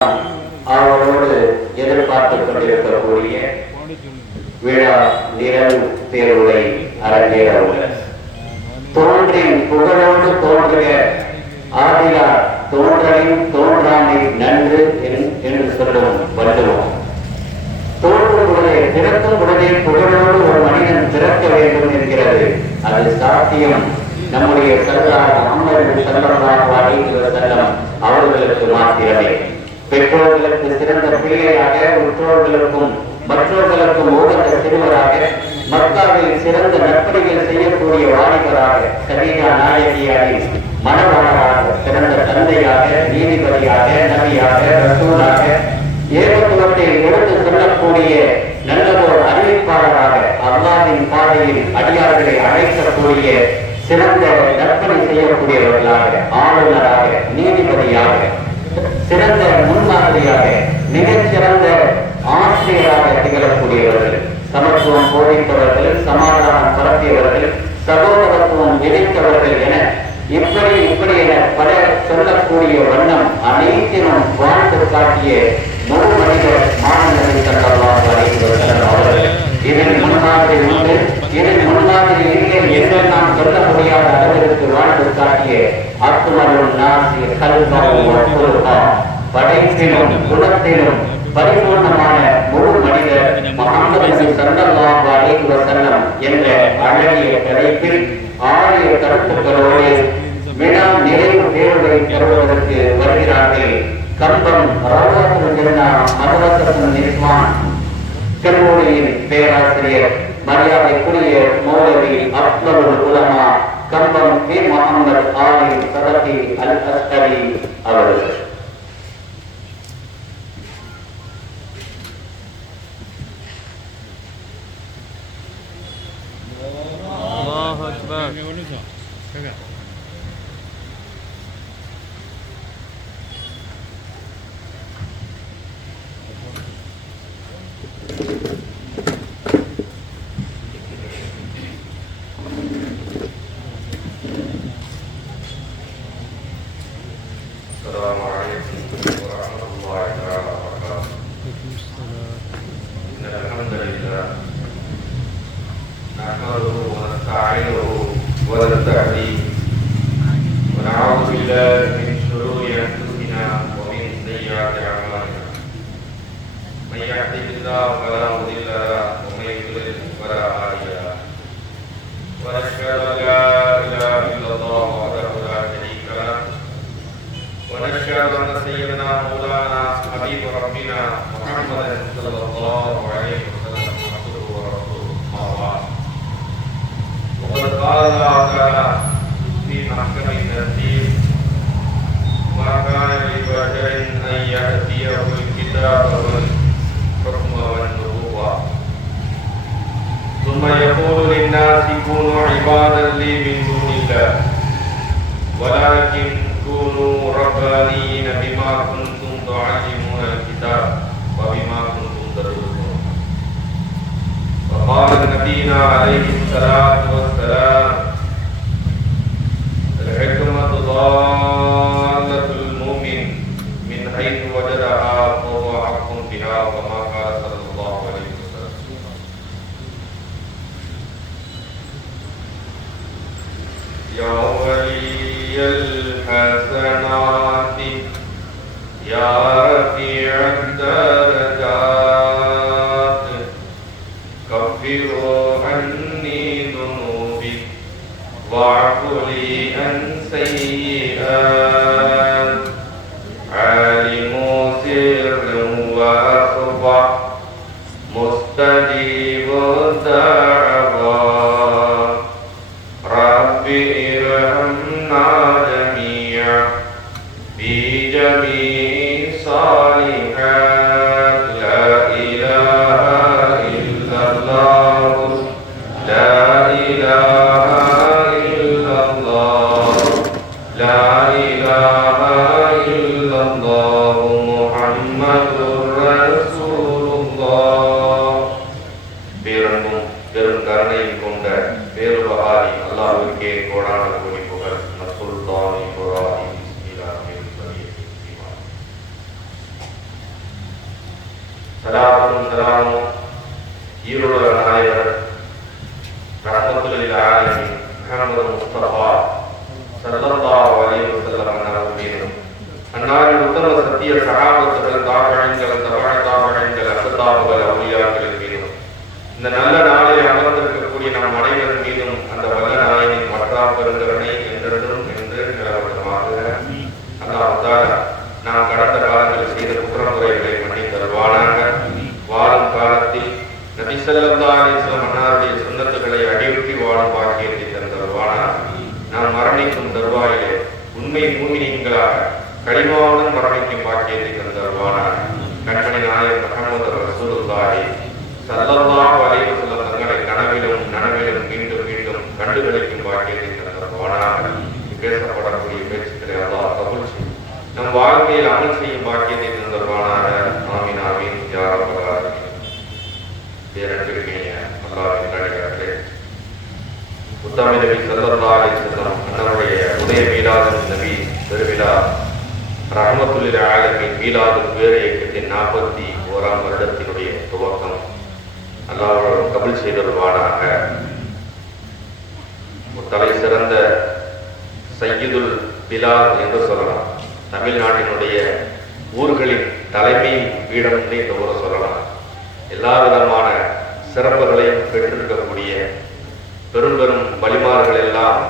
அவரோடு எதிர்பார்த்துக் கொண்டிருக்கக்கூடிய விழா நிரல் தேர்வுரை அரங்கேற உள்ளது. தோன்றின் புகழோடு தோன்றுக ஆதியார் தோன்றலின் தோன்றாமை நன்று என்று சொல்லும் வள்ளுவம். தோன்றும் பொழுதே பிறக்கும் பொழுதே புகழோடு ஒரு மனிதன் பிறக்க வேண்டும் என்கிறது. அது சாத்தியம் நம்முடைய சல்லல்லாஹு அலைஹி வஸல்லம் அவர்களுக்கு மாத்திரமே. பெற்றோர்களுக்கு சிறந்த பிள்ளையாக, உற்றோர்களுக்கும் மற்றவர்களுக்கும் உகந்த சிறுவராக, மக்காவில் சிறந்த நற்பணிகள் செய்யக்கூடிய வாலிபராக, சரீரா நாயகியாரின் மணவாளராக, சிறந்த தந்தையாக, நீதிபதியாக, நபியாக, ரசூலாக, ஏகத்துவத்தை எடுத்து சொல்லக்கூடிய நல்லதோர் அறிவிப்பாளராக, அல்லாஹ்வின் பாதையில் அடியார்களை அழைக்கக்கூடிய சிறந்த நற்பணி செய்யக்கூடியவர்களாக, ஆளுநராக, நீதிபதியாக, சிறந்த முன்மாதிரியாக, மிகச்சிறந்த ஆசிரியராக திகழக்கூடியவர்கள், சமத்துவம் போதித்தவர்கள், சமாதானம் பரப்பியவர்கள், சகோதரத்துவம் இணைத்தவர்கள் என இப்படி என பல சொல்லக்கூடிய வண்ணம் அனைத்திலும் வாழ்ந்து காட்டிய முழு மனித மாணவர்கள் ஸல்லல்லாஹு அலைஹி வஸல்லம் அவர்கள் இதன் முன்மாதிரி உண்டு, இதன் முன்மாதிரி இல்லை என்று நாம் சொல்ல முடியாத அளவிற்கு வாழ்ந்து காட்டிய அக்மலுன் நாஸி கல்பஹு வ குல்ஹா, படைப்பிலும் குணத்திலும் பரிபூர்ணமான முழு மனிதர் முஹம்மது ஸல்லல்லாஹு அலைஹி வஸல்லம் என்ற அழகிய தலைப்பில் ஆரிய கருத்துக்களோடு வினா நிறைவு தேர்வை பெறுவதற்கு வருகிறார்கள். கம்பம் ரவுலத்துல் ஜன்னா மதரசத்துல் நிஸ்வான் கல்லூரியின் பேராசிரியர் மரியாதைக்குரிய மௌலவி அஃதலுல் உலமா கம்பம் பி முஹம்மது ஆலி சதகி அல் அஸ்கரி அவர்கள். அல்லாஹ் அக்பர். சலாத்தும் சலாமும் ஈரோடு நாயகர் ரஹ்மத்துல் ஆலமீன் முஹம்மது முஸ்தபா ஸல்லல்லாஹு அலைஹி வஸல்லம் அவர்களின் அன்னாரின் உத்தம சத்திய சஹாபத்துகள் தாபிஈன்கள் தபஅ அஸ்தாபுகள் அவுலியாக்களின் மீதும் இந்த நல்ல நாளில் அமர்ந்திருக்கக்கூடிய நம் அனைவரின் மீதும் அந்த வல்ல நாயனின் மற்றா பெருங்கருணை என்றென்றும் என்று நிலவட்டமாக அல்லாஹ் தஆலா நாம் கடந்த காலங்களில் செய்த குற்றமுறைகளை மன்னித்து தருவானாக. வாழும் காலத்தில் நபி ஸல்லல்லாஹு அலைஹி வஸல்லம் அன்னாருடைய சுன்னத்துகளை அடியொற்றி வாழும் பாக்கியத்தை தருவானாக. நாம் மரணிக்கும் தருவாயிலே உண்மை மூமினீன்களாக கலிமாவுடன் மரணிக்கும் பாக்கியத்தை தருவானாக. கண்மணி நாயகம் முஹம்மது ரசூலுல்லாஹி ஸல்லல்லாஹு அலைஹி வஸல்லம் தங்களை கனவிலும் நனவிலும் மீண்டும் மீண்டும் கண்டுகளிக்கும் பாக்கியத்தை தருவானாக. பேசப்படக்கூடிய பேச்சுக்களை அல்லாஹ் கபூல் செய்யும். நம் வாழ்க்கையில் அமல் செய்யும் பாக்கியத்தை தருவானாக. ஆமீன் ஆமீன் யா ரப்பல் ஆலமீன். பேரன்பிற்கினிய அல்லாஹ்வின் அடியார்களே, உத்தம நபி ஸல்லல்லாஹு அலைஹி வஸல்லம் அன்னவருடைய உதய மீலாது நபி பெருவிழா ரஹ்மத்துல் ஆலமீன் மீலாது பேர இயக்கத்தின் 41ஆம் வருடத்தினுடைய துவக்கம் அல்லாஹ் கபூல் செய்தருவானாக. ஒரு தலை சிறந்த சையதுல் பிலால் என்று சொல்லலாம். தமிழ்நாட்டினுடைய ஊர்களின் தலைமை பீடம் இந்த ஊரை சொல்லலாம். எல்லா விதமான சிறப்புகளையும் பெற்றிருக்கக்கூடிய பெரும் பெரும் வழிமார்கள் எல்லாம்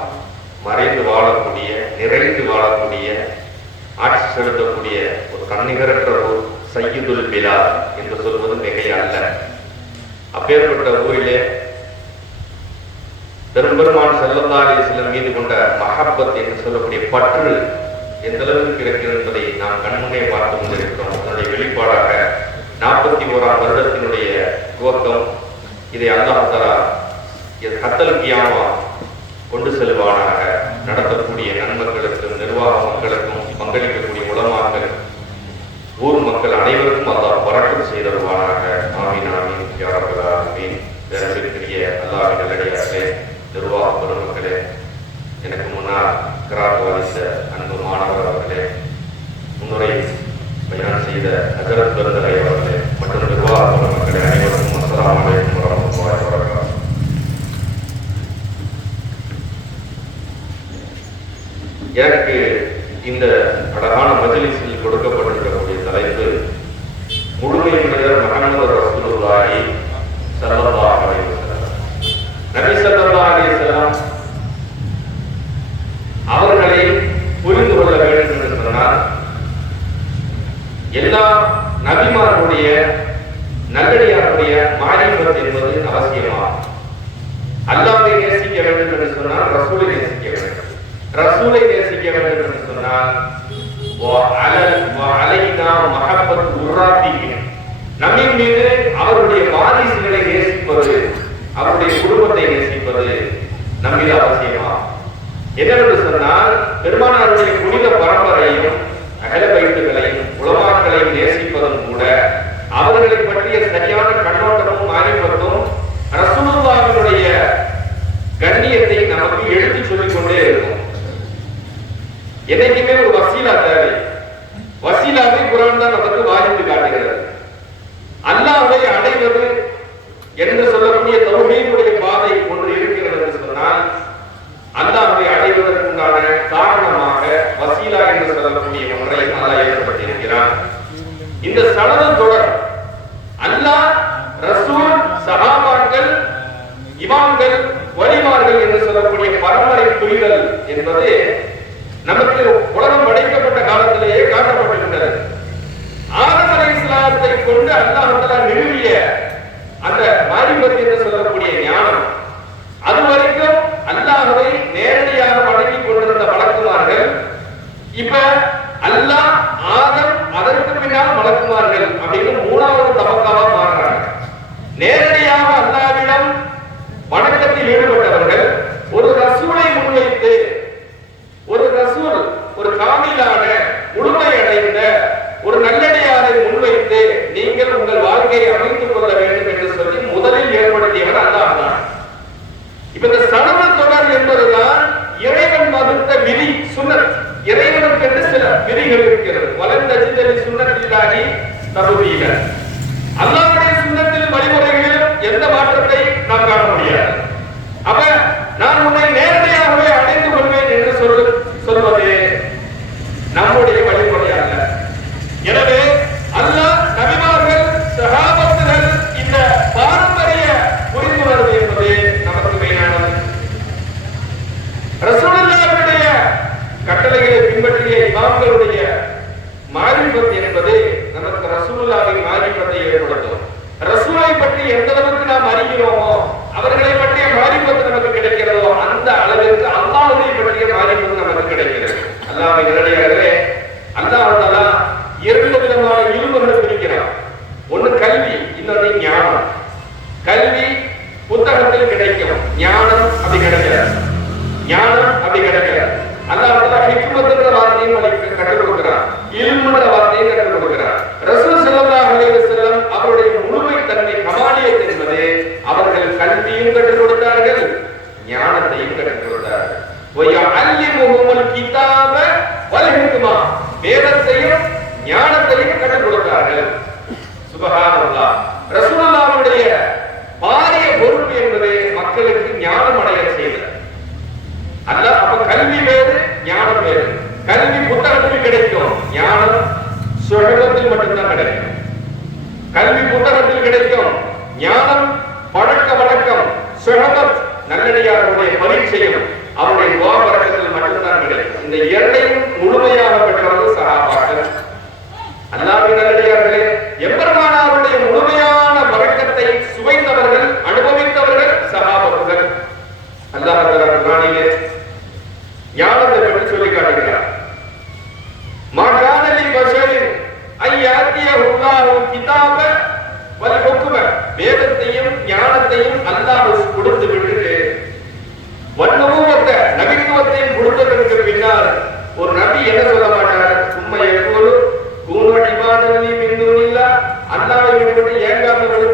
மறைந்து வாழக்கூடிய, நிறைந்து வாழக்கூடிய, ஆட்சி செலுத்தக்கூடிய ஒரு கண்ணிகரற்ற ஊர் சையதுல் பிலால் என்று சொல்வது மிகை அல்ல. அப்பேற்பட்ட ஊரிலே பெரும்பெருமான் ஸல்லல்லாஹு அலைஹி வஸல்லம் மீது கொண்ட மஹப்பத் என்று சொல்லக்கூடிய பற்று எந்த அளவுக்கு இருக்கிறது என்பதை நாம் கண்முன்னே பார்த்து கொண்டிருக்கிறோம். அதனுடைய வெளிப்பாடாக 41ஆம் வருடத்தினுடைய துவக்கம் இதை அல்லாஹ் தஆலா ஹத்தல் கியாமா கொண்டு செல்வானாக. நடத்தக்கூடிய நன்மக்களுக்கும் நிர்வாக மக்களுக்கும் பங்களிக்கக்கூடிய உலமாக்கள் ஊர் மக்கள் அனைவருக்கும் அல்லாஹ் பரக்கத் செய்தருவானாக. ஆமீன் ஆமீன் யா ரப்பல் ஆலமீன். பேரன்பிற்குரிய அல்லாஹ்வின் நல்லடியார்களே, நிர்வாக பெருமக்களே, எனக்கு முன்னால் கிராத் வாதித்த அன்பு மாணவர் அவர்களே, முன்னுரை பயான் செய்த ஹஜரத் பெருந்தகை அவர்களே மற்றும் நிர்வாக பெருமக்களே, அனைவருக்கும் அஸ்ஸலாமு அலைக்கும் வரஹ்மத்துல்லாஹி வபரகாத்துஹு. எனக்கு இந்த அழகான மஜ்லிஸில் கொடுக்கப்பட்டிருக்கக்கூடிய தலைப்பு முழுமை மனிதர் முஹம்மது ரசூலுல்லாஹி ஸல்லல்லாஹு அலைஹி வஸல்லம். நபி ஸல்லல்லாஹு அலைஹி வஸல்லம் அவர்களை புரிந்து கொள்ள வேண்டும் என்று சொன்னால் எல்லா நபிமார்களுடைய நல்லடியாருடைய மாரிஃபத் என்பது அவசியமாகும். அல்லாஹ்வை நேசிக்க வேண்டும் என்று சொன்னால் ரசூலை நேசிக்க வேண்டும். ரசூலை நேசிக்க வேண்டும் என்று சொன்னால் நம்மின் மீது அவருடைய வாரிசுகளை நேசிப்பது, அவருடைய குடும்பத்தை நேசிப்பது நம்மீது அவசியமாகும். என்னவென்று சொன்னால் பெருமானாருடைய புனித பரம்பரையும் அகல பைத்துகளையும் உலமாக்களையும் நேசிப்பதும் கூட அவர்களை பற்றிய சரியான கண்ணோட்டமும் மாரிஃபத்தும் ரசூலுல்லாஹ்வினுடைய கண்ணியத்தை நமக்கு எடுத்து சொல்லிக் கொண்டே இருக்கும். என்னைக்குமே ஒரு வசீலா தேவை. வசீலாவை குர்ஆன் தான் நமக்கு வாதித்து காட்டுகிறது. அல்லாஹ்வை அடைவது என்று சொல்லக்கூடிய தௌஹீதுடைய பாதை ஒன்று இருக்கிறது என்று சொன்னால் அல்லாஹ்வை அடைவதற்குண்டான காரணமாக வசீலா என்று சொல்லக்கூடிய ஒன்றை அல்லாஹ் ஏற்படுத்தியிருக்கிறார். இந்த சனது தொடர் அல்லாஹ், ரசூல், சஹாபாக்கள், இமாம்கள், வலிமார்கள் என்று சொல்லக்கூடிய பரம்பரை புரிதல் என்பது நமக்கு உலகம் படைக்கப்பட்ட காலத்திலேயே காட்டப்பட்டிருக்கிறது. ஆதம் அலைஹிஸ்ஸலாத்தை கொண்டு அல்லாஹ் தஆலா நிறுவிய அந்த மாரிஃபத் என்று சொல்லக்கூடிய ஞானம், அதுவரைக்கும் அல்லாஹ்வை நேரடியாக வணங்கிக் கொண்டிருந்த வழக்குமார்கள் இப்ப அல்லாஹ், ஆதம், அதற்கு பின்னால் வழக்குமார்கள் அப்படின்னு 3வது தபக்காவா மாறுறாங்க. நேரடியாக அல்லாஹ்விடம் வணக்கத்தில் ஈடுபட்டவர்கள் ஒரு ரசூலை முன்வைத்து, ஒரு ரசூல், ஒரு காமிலான முழுமை அடைந்த ஒரு நல்லடியாரை முன்வைத்து நீங்கள் உங்கள் வாழ்க்கையை அமைத்துக் கொள்ள வேண்டும் என்று சொல்லி முதலில் ஏற்படுத்தியவர் அல்லாஹ் தான். இப்ப இந்த சனது தொடர் என்பதுதான் இறைவன் வகுத்த விதி, சுன்னத். இறைவனுக்கு என்று சில விதிகள் இருக்கிறது. வலந்தஜிதலி சுன்னத்தில்லாஹி தபதீல. அல்லாஹ்வுடைய சுன்னத்தில் வழிமுறைகளிலும் எந்த மாற்றத்தை நாம் காண முடியாது. அப்ப நான் உன்னை நேரடியாகவே அடைந்து கொள்வேன் என்று சொல்வது நம்முடைய வழிமுறை அல்ல. எனவே அல்லாஹ், நபிமார்கள், சஹாபத்துகள் இந்த பாரம்பரிய புரிந்துணர்வு என்பது நமக்கு மேலானது. ரசூலுல்லாஹ்வுடைய கட்டளைகளை பின்பற்றிய இமாம்களுடைய மாரிஃபத் என்பது நமக்கு ரசூலுல்லாஹ்வின் மாரிஃபத்தை ஏற்படுத்தும். ரசூலை பற்றி எந்த அளவுக்கு நாம் அறிகிறோமோ, அவர்களை பற்றிய மாரிஃபத் நமக்கு கிடைக்கிறதோ, அந்த அளவிற்கு அல்லாஹ்வை பற்றிய மாரிஃபத் நமக்கு கிடைக்கிறது. அல்லாஹ்வை நேரடியாகவே அல்லாஹ் தஆலா இரண்டு விதமான இல்முகளை பிரிக்கிறார். ஒன்று கல்வி, இன்னொன்று ஞானம். கல்வி புத்தகத்தில் கிடைக்கும், ஞானம் அப்படி கிடைக்கிறது. ஞானம் அப்படி கிடைக்கிறது. அல்லாஹ் தஆலா ஹிக்மத்ன்ற வார்த்தையை நமக்கு கற்றுக் கொடுக்கிறார், இல்முன்ற வார்த்தையை கற்றுக் கொடுக்கிறார். ரசூல் ஸல்லல்லாஹு அலைஹி வஸல்லம் அவருடைய முழுமை தன்மை கமாலியத் என்பது அவர்கள் கல்வியும் கற்றுக் கொடுத்தார்கள், ஞானத்தையும் கற்றுக் கொடுத்தார்கள். வயஅல்லிமுஹுல் கிதாப வல் ஹிக்மா, வேதத்தையும் ஞானத்தையும் கற்றுக் கொடுத்தார்கள். சுப்ஹானல்லாஹ். ரசூலுல்லாஹ்வுடைய பாரிய பொறுப்பு என்பது மக்களுக்கு ஞானம் அடைய செய்தது. அல்ல, அப்ப கல்வி வேறு, ஞானம் வேறு. கல்வி புத்தகத்தில் கிடைக்கும், ஞானம் சுஹபத்தில் மட்டும்தான் கிடைக்கும். கல்வி புத்தகத்தில் கிடைக்கும், ஞானம் பழக்க வழக்கம் சுஹபத் நல்லடியாருடைய பரீட்சையும் அவருடைய துஆ பரக்கத்தில் மட்டும்தான் கிடைக்கும். இந்த இரண்டையும் முழுமையாக பெற்றவர்கள் சஹாபாக்கள். அல்லாஹ்வின் நல்லடியார்களே, எம்பெருமானாருடைய முழுமையான பரக்கத்தை சுவைத்தவர்கள், அனுபவித்தவர்கள் சஹாபாக்கள். அல்லாஹ் தஆலா குர்ஆனிலே ஞானத்தை பற்றி சொல்லி காட்டுகிறார். மகானலி பஷரின் ஐயாத்தியஹுல்லாஹு கிதாப வல் ஹுக்ம, வேதத்தையும் ஞானத்தையும் அல்லாஹ் கொடுத்து விட்டு வன்னபுவத்த நபித்துவத்தையும் கொடுத்ததற்கு பின்னால் ஒரு நபி என்ன சொல்ல மாட்டார்? சும்மா எப்போது கூனடி இபாதத்தி மின் துனில்லா, அல்லாஹ்வை விட்டு ஏங்காமல்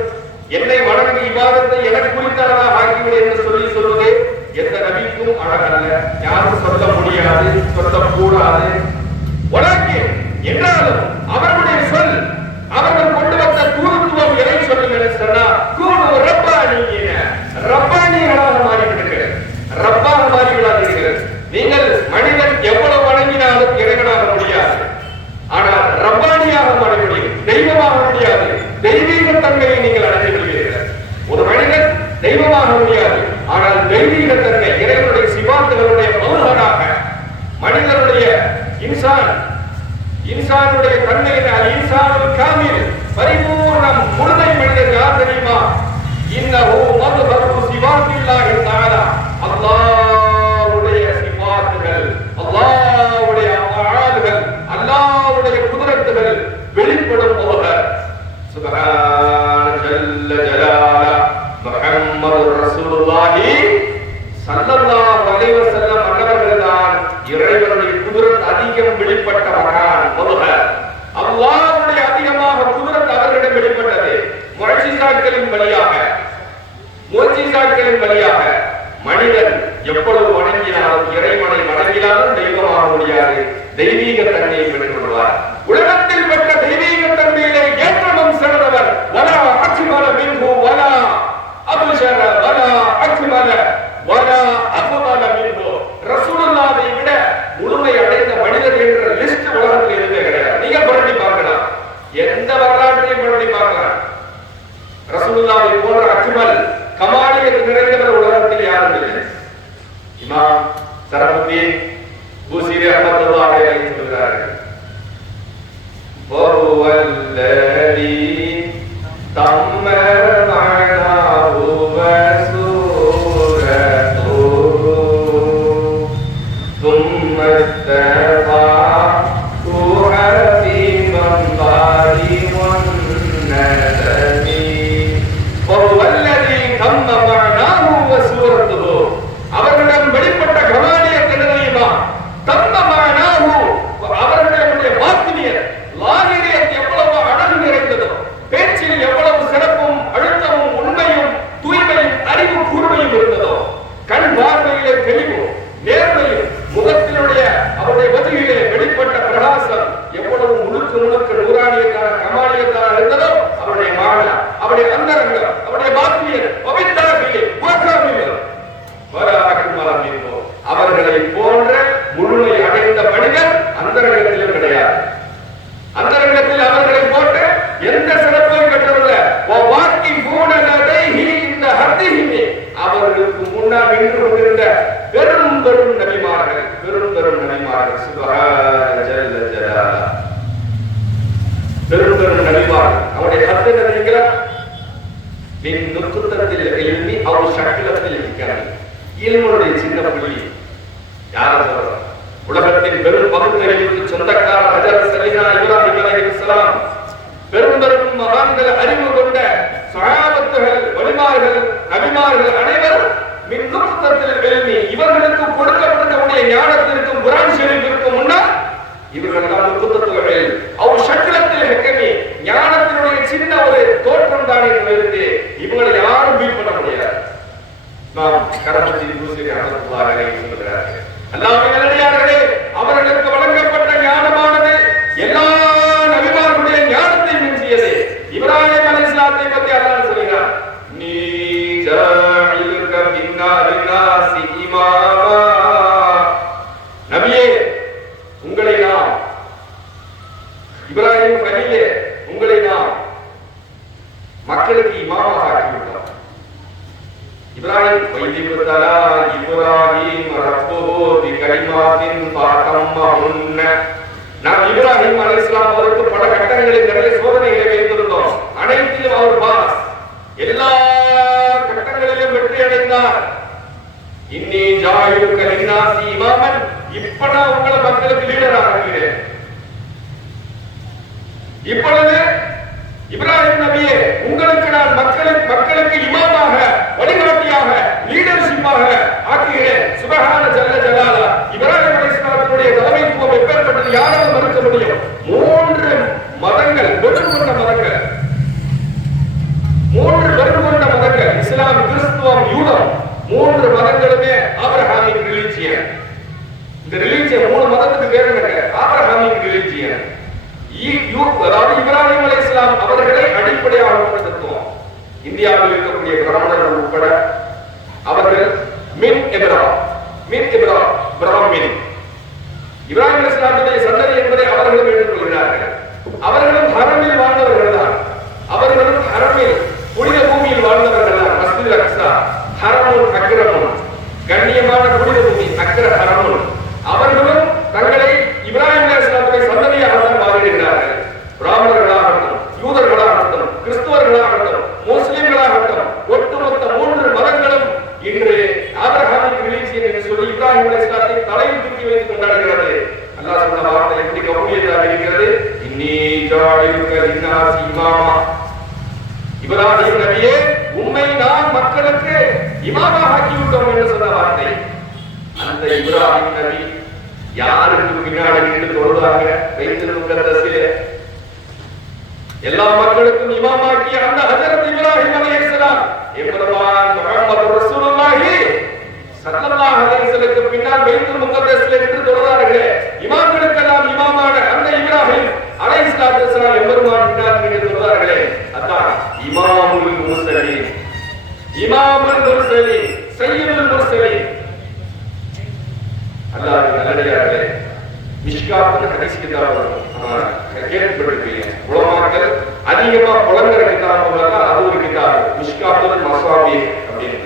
என்னை வணங்கி இபாதத்தை எனக்கு குறித்ததாக ஆக்கிவிடு என்று சொல்வது எந்த நபிக்கும் அழகல்ல, யாரும் சொல்ல முடியாது, சொல்லக்கூடாது. உலகே என்றாலும் அவர்களுடைய சொல், அவர்கள் கொண்டு வந்த தூதுத்துவம் எதை சொல்லுங்க சொன்னா, கூனு ரப்பானியின, ரப்பானிகளாக மாறிவிடுங்கள், ரப்பாக மாறிவிடாதீர்கள். நீங்கள் மனிதன் எவ்வளவு வணங்கினாலும் இறைவனாக முடியாது, ஆனால் ரப்பானியாக மாற முடியும், தெய்வமாக முடியாது. தெய்வீக தன்மையை நீங்கள் அடைந்து விடுவீர்கள். ஒரு மனிதன் தெய்வமாக முடியாது, ஆனால் தெய்வீக தன்மை, இறைவனுடைய சிபாத்துகளுடைய மௌனராக மனிதனுடைய இன்சானுடைய தன்மையின் இன்சானுல் காமில், பரிபூர்ணம் முழுமை மனிதன் யார் தெரியுமா? இன்னஹு மத்ஹரு சிபாத்தில்லாஹி தஆலா, அல்லாஹ்வுடைய சிபாத்துகள், அல்லாஹ்வுடைய அஃஆல்கள், அல்லாஹ்வுடைய குத்ரத்துகள் வெளிப்படும் போதர். சுப்ஹான ஜல்ல ஜலால முஹம்மதுர் ரசூலுல்லாஹி ஸல்லல்லாஹு அலைஹி வஸல்லம் அவர்கள்தான் இறைவனுடைய குத்ரத் அதிகம் வெளிப்பட்ட மகான் முஹம்மத். அல்லாஹ்வுடைய அதிகமாக குத்ரத் அவர்களிடம் வெளிப்பட்டது முஅஜிஸாக்களின் வழியாக. மனிதன் எவ்வளவு வணங்கினாலும், இறைவனை வணங்கினாலும் தெய்வமாக முடியாது, தெய்வீக தன்மையை பெற்றுக் கொள்வார். உலகத்தில் பெற்ற தெய்வீக தன்மையிலே ஏற்றமும் சிறந்தவர். வலா அக்மல மின்ஹு வலா அப்ஷர வலா அக்மல வலா அஃதல மின்ஹு. ரசூலுல்லாஹ்வை விட முழுமை அடைந்த மனிதர் என்ற லிஸ்ட் உலகத்தில் எதுவுமே கிடையாது. நீங்க புரட்டி பார்க்கலாம், எந்த வரலாற்றையும் புரட்டி பார்க்கலாம். ரசூலுல்லாஹ்வை போன்ற அக்மல் கமாலியத் நிறைந்தவர் உலகத்தில் யாரும் இல்லை. இமாம் சரஃபுத்தீன் பூசிரி ரஹ்மத்துல்லாஹி அலைஹி சொல்கிறார்கள், வல்லதி தம்ம மஅனாஹு வஸூரத்து ثم استوى في منبر والندم وهو الذي تم معناه وصورته. அவர்களிடம் வெளிப்பட்ட கமாலியத் தெரியுமா? தம்ம மஅனாஹு, அவர்களுடைய வாக்கினியர் லாகிரியத் எவ்வளவு அழகு நிறைந்ததோ, பேச்சில் எவ்வளவு சிறப்பும் பெரும் பெரும் நபிமார்கள். அவருடைய கருத்து என்ன தெரியுங்களா? மின் நுக்குத்தத்தில் எழுப்பி அவர் சக்கிலத்தில் இருக்கிறார். இல்முடைய சின்ன புள்ளி யார சொல்றார்? உலகத்தின் பெரும் பகுத்தறிவுக்கு சொந்தக்கார ஹஜரத் சையதுனா இப்ராஹிம் அலைஹிஸ்ஸலாம், பெரும் பெரும் மகான்கள், அறிவு கொண்ட சஹாபத்துகள், வலிமார்கள், நபிமார்கள் அனைவரும் மின் நுக்குத்தத்தில் எழுப்பி இவர்களுக்கு கொடுக்கப்பட்டவுடைய ஞானத்திற்கும் குர்ஆன் ஷரீஃபிற்கும் முன்னால் இவர்கள் நுக்குத்தத்தில் அவர் சக்கிலத்தில் ஹக்கமி ஞானத்தினுடைய சின்ன ஒரு தோற்றம் தானே இருந்து இவங்களை யாரும் பீட் பண்ண முடியாது. நாம் கரமத்தி பூசி அல்லாஹ்வை சொல்கிறார்கள். அல்லாஹ்வின் நல்லடியார்களே, அவர்களுக்கு வழங்கப்பட்ட ஞானமானது எல்லா நபிமார்களுடைய ஞானத்தை மிஞ்சியது. இப்ராஹிம் அலைஹிஸ்ஸலாத்தை பற்றி அல்லாஹ் சொல்கிறார், நீ ஜாஇலுக பின்னாசி இமாமா. நபியே, உங்களை நாம், இப்ராஹிம் கலீலே, உங்களை நாம் மக்களுக்கு இமாமாக ஆக்கிவிட்டோம். இப்ராஹிம் வைதிபுத்தலா இப்ராஹிம் ரப்புஹு பிகலிமாத்தின் ஃபஅத்தம்மஹுன்ன. நாம் இப்ராஹிம் அலைஹிஸ்ஸலாம் அவருக்கு பல கட்டங்களில் நிறைய சோதனைகளை வைத்திருந்தோம். அனைத்திலும் அவர் பாஸ், எல்லா கட்டங்களிலும் வெற்றி அடைந்தார். இன்னி ஜாயிலுக லின்னாசி இமாமன். இப்ப நான் உங்களை மக்களுக்கு லீடராக ஆக்குகிறேன். இப்பொழுது இப்ராஹிம் நபியே, உங்களுக்கு நான் மக்களுக்கு இமாமாக, வழிகாட்டியாக, லீடர்ஷிப்பாக ஆக்குகிறேன். சுப்ஹான ஜல்ல ஜலாலா. இப்ராஹிம் அலைஹிஸ்ஸலாமுடைய தலைமைத்துவம் எப்பேற்பட்டது யாராலும் மறுக்க முடியும்? 3 மதங்கள், வெறுங்கொண்ட மதங்கள், 3 வெறுங்கொண்ட மதங்கள், இஸ்லாம், கிறிஸ்துவம், யூதம், 3 மதங்களுமே ஆபிரகாமிக் ரிலிஜியன். இந்த ரிலிஜியன் 3 மதத்துக்கு பேர் என்னங்க? ஆபிரகாமிக் ரிலிஜியன். அதாவது இப்ராஹிம் அலைஹிஸ்ஸலாம் அவர்களை அடிப்படையாக கொண்ட தத்துவம். இந்தியாவில் இருக்கக்கூடிய பிராமணர்கள் உட்பட அவர்கள் மின் பிராமின் இப்ராஹிம் அலைஹிஸ்ஸலாமுடைய சந்ததி என்பதை அவர்களும் ஏற்றுக்கொள்கிறார்கள். அவர்களும் ஹரமில் வாழ்ந்தவர்கள் தான். அவர்களும் ஹரமில், புனித பூமியில் வாழ்ந்தவர்கள் தான். மஸ்ஜித் அக்ஸா, ஹரமுன் அக்ரமுன், கண்ணியமான புனித பூமி, அக்ர ஹரமுன். அவர்களும் தங்களை இப்ராஹிம் அலைஹிஸ்ஸலாமுடைய சந்ததியாக தான் மாறியிருக்கிறார்கள். பிராமணர்களாகட்டும், யூதர்களாகட்டும், கிறிஸ்துவர்களாகட்டும், முஸ்லிம்களாகட்டும், ஒட்டுமொத்த 3 மதங்களும் இன்று ஆபிரகாமிக் ரிலிஜியன் என்று சொல்லி இப்ராஹிம் அலைஹிஸ்ஸலாத்தை தலையில் தூக்கி வைத்து கொண்டாடுகிறது. அல்லாஹ் சொன்ன வார்த்தை எப்படி கபூலியதாக இருக்கிறது? இன்னி ஜாயிலுக லின்னாசி இமாமா. இப்ராஹிம் நபியே, உம்மை நாம் மக்களுக்கு இமாமாக ஆக்கிவிட்டோம் என்று சொன்ன வார்த்தை. அந்த இப்ராஹிம் நபி யாருக்கு பின்னாடி நின்று தொழுதாங்க? பைத்துல் முகத்தஸிலே எல்லா மக்களுக்கும் இமாமாக்கிய அந்த ஹஜரத் இப்ராஹிம் அலைஹிஸ்ஸலாம் எம்பெருமான் முஹம்மது ரசூலுல்லாஹி ஸல்லல்லாஹு அலைஹி வஸல்லம் பின்னால் பைத்துல் முகத்தஸிலே நின்று தொழுதார்களே, இமாம்களுக்கெல்லாம் இமாமான அந்த இப்ராஹிம் அலைஹிஸ்ஸலாம் எம்பெருமான் பின்னால் நின்று தொழுதார்களே, அதான் இமாமுல் முர்ஸலீன், இமாமுல் முர்ஸலீன், சய்யிதுல் முர்ஸலீன். அல்லாஹ்வின் நல்லடியார்களே, மிஷ்காத் ஹதீஸ் கிதாப் கேள்விப்பட்டிருப்பீங்க. உலமாக்கள் அதிகமா புலங்குற கிதாபுகள் அது ஒரு கிதாப், மிஷ்காத்துல் மசாபீஹ் அப்படின்னு.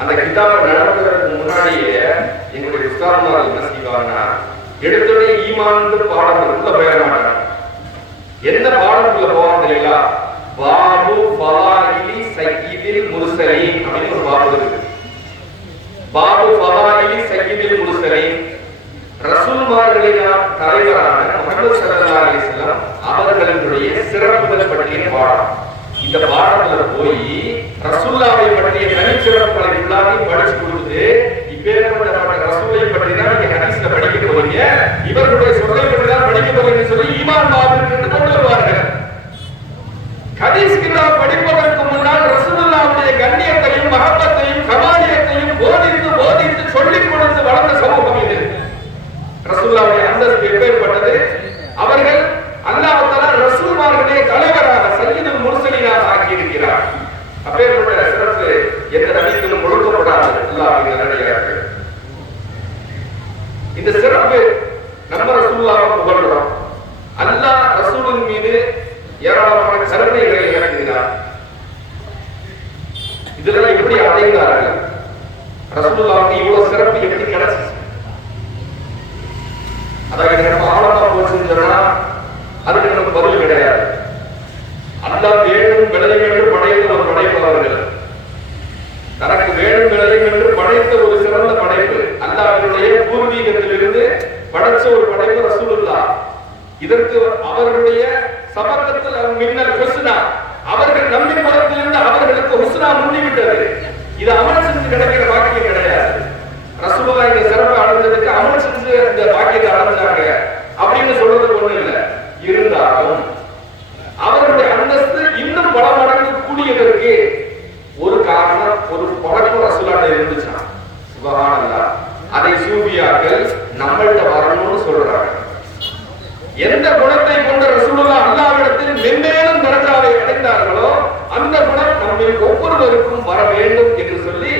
அந்த கிதாபை நடத்துறதுக்கு முன்னாடியே எங்களுடைய உஸ்தாதுமார் என்ன செய்வாங்கன்னா, எடுத்தோடனே ஈமான் பாடம் உள்ள போயிட மாட்டாங்க. என்ன பாடத்துக்குள்ள போவாங்க தெரியுங்களா? பாபு ஃபலாயிலி சய்யிதில் முர்ஸலீன் அப்படின்னு ஒரு பாபு இருக்கு. பாபு ஃபலாயிலி சய்யிதில் முர்ஸலீன், ரசூல்மார்களின் தலைவரான முஹம்மது ஸல்லல்லாஹு அலைஹி வஸல்லம் அவர்களுடைய சிறப்புகள் பற்றிய பாடம். இந்த பாடத்துல போய் ரசூலுல்லாஹை பற்றிய தனிச்சிறப்புகளை எல்லாத்தையும் படிச்சு கொடுத்து, இப்பேற்பட்ட ரசூலை பற்றி தான் நீங்க ஹதீஸ்ல படிக்க போறீங்க, இவர்களுடைய சொல்லை பற்றி தான் படிக்க போறீங்கன்னு சொல்லி ஈமான் பாபிற்கு கொண்டு வருவார்கள். ஹதீஸ் கிதாப் படிப்பதற்கு முன்னால் ரசூலுல்லாஹ்வுடைய கண்ணியத்தையும் மஹப்பத்தையும் கமாலியத்தையும் போதித்து சொல்லிக் கொடுத்து வளர்ந்த சமூகம் இது. ரசூலுல்லாஹ்வுடைய அந்தஸ்து எப்பேற்பட்டது? அவர்கள் அல்லாஹ் தஆலா ரசூல்மார்களுடைய தலைவராக சய்யிதுல் முர்ஸலீனாக ஆக்கி இருக்கிறார். அப்பேற்பட்ட சிறப்பு எந்த நபிக்கும் கொடுக்கப்படாது. அல்லாஹ்வின் நல்லடியார்களே, இந்த சிறப்பு நம்ம ரசூலுல்லாஹ்வை புகழ்றோம். அல்லாஹ் ரசூலின் மீது ஏராளமான கருணைகளை இறக்குகிறார். இதெல்லாம் எப்படி அடைந்தார்கள்? ரசூலுல்லாஹ்வுக்கு இவ்வளவு சிறப்பு எப்படி கிடைச்சிச்சு? அதாவது நம்ம ஆழமா போச்சுன்னு சொன்னா அதுக்கு நமக்கு பதில் கிடையாது. அல்லாஹ் வேணும் விளையும் என்று படைத்த ஒரு படைப்பு அவர்கள். தனக்கு வேணும் விளையும் என்று படைத்த ஒரு சிறந்த படைப்பு. அல்லாஹ்வுடைய பூர்வீகத்திலிருந்து படைச்ச ஒரு படைப்பு ரசூலுல்லாஹ். இதற்கு அவர்களுடைய சபக்கத்தில் மின்னல் ஹுஸ்னா, அவர்கள் நம்பின் புறத்திலிருந்து அவர்களுக்கு ஹுஸ்னா முந்திவிட்டது. இது அமல் செஞ்சு கிடைக்கிற பாக்கியம் கிடையாது. ரசூலுல்லாஹ் இந்த சிறப்பை அடைஞ்சதுக்கு அமல் செஞ்சு இந்த பாக்கியத்தை அடைஞ்சாங்க அப்படின்னு சொல்றதுக்கு ஒண்ணு இல்லை. இருந்தாலும் அவர்களுடைய அந்தஸ்து இன்னும் பல மடங்கு கூடியதற்கு ஒரு காரணம், ஒரு பழக்கம் ரசூலுல்லாஹ் இருந்துச்சு. சுப்ஹானல்லாஹ். அதை சூஃபியாக்கள் நம்மள்ட்ட வரணும்னு சொல்றாங்க. எந்த குணத்தை கொண்ட ரசூலுல்லாஹ் அல்லாஹ்விடத்தில் மென்மேலும் தரஜாவை அடைந்தார்களோ அந்த குணம் நம்மில் ஒவ்வொருவருக்கும் வர வேண்டும் என்று சொல்லி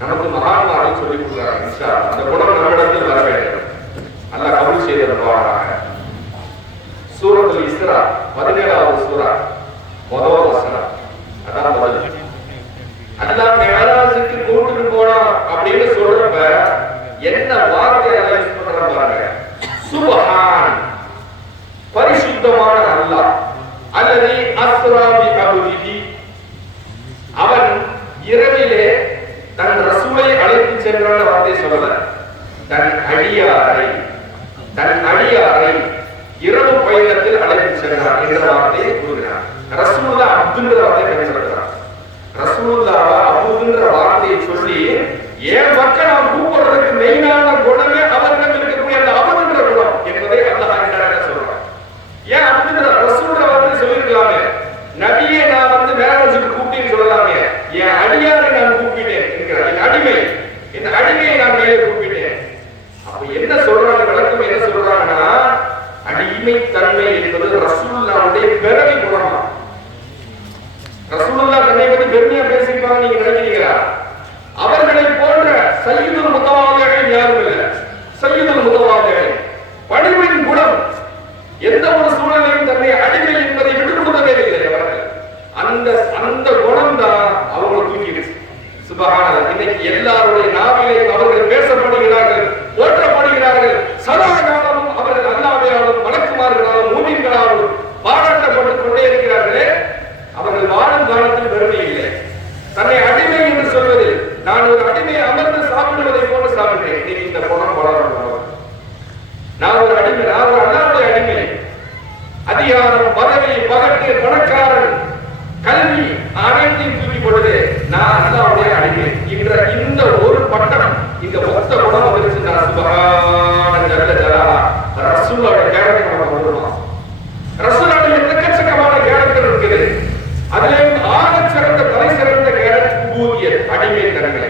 நமக்கு மகான்மார்கள் சொல்லிக் கொடுக்கிறார்கள். இன்ஷா அல்லாஹ் அந்த குணம் நம்மிடத்தில் வர வேண்டும். அல்லாஹ் கபூல் செய்தருள்வாராக. சூரத்துல் இஸ்ரா 17வது சூரா முதல் வசனம். அதான் பதில். அல்லாஹ் மிஅராஜுக்கு கூட்டிட்டு போனான் அப்படின்னு சொல்றப்ப என்ன வார்த்தை அல்லாஹ் யூஸ் பண்றாங்க பாருங்க. சுப்ஹான், பரிசுத்தமான அல்லாஹ். அல்லதி அஸ்ரா பி அப்திஹி, அவன் இரவிலே தன் ரசூலை அழைத்து சென்றான வார்த்தை சொல்லல. தன் அடியாரை இரவு பயணத்தில் அழைத்து சென்றார் என்ற வார்த்தையை கூறுகிறார். ரசூலுல்லாஹ் அப்துன்ற வார்த்தையை பயன்படுத்துறார். ரசூலுல்லாஹ் அபூன்ற வார்த்தையை சொல்லி ஏன் மக்கள் அவன் கூப்பிடுறதுக்கு மெயினான குணமே அவரிடம் இருக்கக்கூடிய அந்த அபூன்ற குணம் என்பதை அல்லாஹ் என்ன சொல்றான். ஏன் அபூன்ற ரசூலுன்ற வார்த்தை சொல்லிருக்கலாமே, நபியே நான் வந்து மேரேஜுக்கு கூப்பிட்டேன்னு சொல்லலாமே, என் அடியாரை நான் கூப்பிட்டேன் என்கிறார். என் அடிமையை நான் மேலே கூப்பிட்டேன். அப்ப என்ன சொல்றாங்க, விளக்கம் என்ன சொல்றாங்கன்னா, அடிமை தன்மை என்பது ரசூலுல்லாஹ்வுடைய பிறவி குணமா. ரசூலுல்லாஹ் தன்னை பற்றி பெருமையா பேசியிருப்பாங்க நீங்க நினைக்கிறீங்களா? அவர்களை போன்ற சய்யிதுல் முத்தவாதிகள் யாரும் இல்லை. சய்யிதுல் முத்தவாதிகள் பணிவின் குணம், எந்த ஒரு சூழலையும் தன்னை அடிமை என்பதை விட்டுக் கொடுத்ததே இல்லை அவர்கள். அந்த குணம் தான் அவங்களை தூக்கிடுச்சு. சுப்ஹானல்லாஹ். இன்னைக்கு எல்லாருடைய நாவிலே அவர்கள் பேசப்படுகிறார்கள், போற்றப்படுகிறார்கள். சதா காலமும் அவர்கள் அல்லாஹ்வாலும் மலக்குமார்களாலும் மூமின்களாலும் பாராட்டப்பட்டுக் கொண்டே இருக்கிறார்களே, அவர்கள் வாழும் காலத்தில் பெருமை இல்லை. தன்னை அடிமை என்று சொல்வதில் நான் ஒரு அடிமையை அமர்ந்து சாப்பிடுவதை போல சாப்பிட்டேன். நீ இந்த குணம் வளரணும். நான் ஒரு அடிமை, நான் ஒரு அல்லாஹ்வுடைய அடிமை. அதிகாரம், பதவி, பகட்டு, பணக்காரன், கல்வி அனைத்தையும் தூக்கி போடுது. நான் அல்லாஹ்வுடைய அடிமை என்ற இந்த ஒரு பட்டம், இந்த மொத்த குணம் வந்துருச்சு. நான் சுப்ஹான ஜல்ல ஜலாலா ரசூலுல்லாஹ்வுடைய கேரக்டர் நம்ம வந்துருவோம். ரசூலுல்லாஹ்வுடைய எக்கச்சக்கமான கேரக்டர் இருக்குது. அதிலே ஆகச் சிறந்த தலை சிறந்த கேரக்டர் உபூதியத், அடிமை தன்மை.